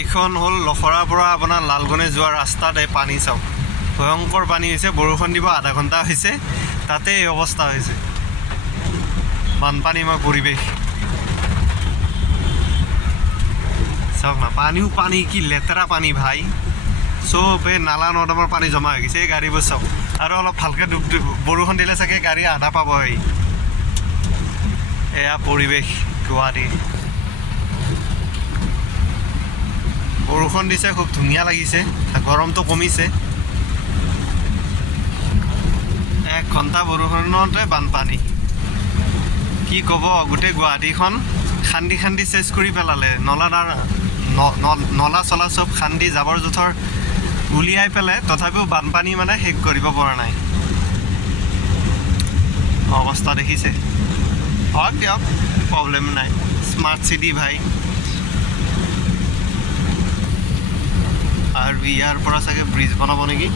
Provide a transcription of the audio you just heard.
এইখন হ'ল লখৰাৰ পৰা আপোনাৰ লালগনে যোৱা ৰাস্তাত এই পানী চাওক ভয়ংকৰ পানী হৈছে বৰষুণ দিব আধা ঘণ্টা হৈছে তাতে এই অৱস্থা হৈছে বানপানীময় পৰিৱেশ চাওক না পানীও পানী কি লেতেৰা পানী ভাই চব এই নালা নৰ্দমাৰ পানী জমা হৈ গৈছে এই গাড়ীবোৰ চাওক আৰু অলপ ভালকৈ ডুব বৰষুণ দিলে চাগে গাড়ী আধা পাব এয়া পৰিৱেশ গুৱাহাটীৰ বৰষুণ দিছে খুব ধুনীয়া লাগিছে গৰমটো কমিছে 1 ঘণ্টা বৰষুণতে বানপানী কি ক'ব গোটেই গুৱাহাটীখন খান্দি খান্দি চেচ কৰি পেলালে নলা চলা চব খান্দি জাবৰ জোথৰ উলিয়াই পেলাই তথাপিও বানপানী মানে শেষ কৰিব পৰা নাই অৱস্থা দেখিছে হয় দিয়ক প্ৰব্লেম নাই স্মাৰ্ট চিটি ভাই আৰু ইয়াৰ পৰা চাগে ব্ৰিজ বনাব নেকি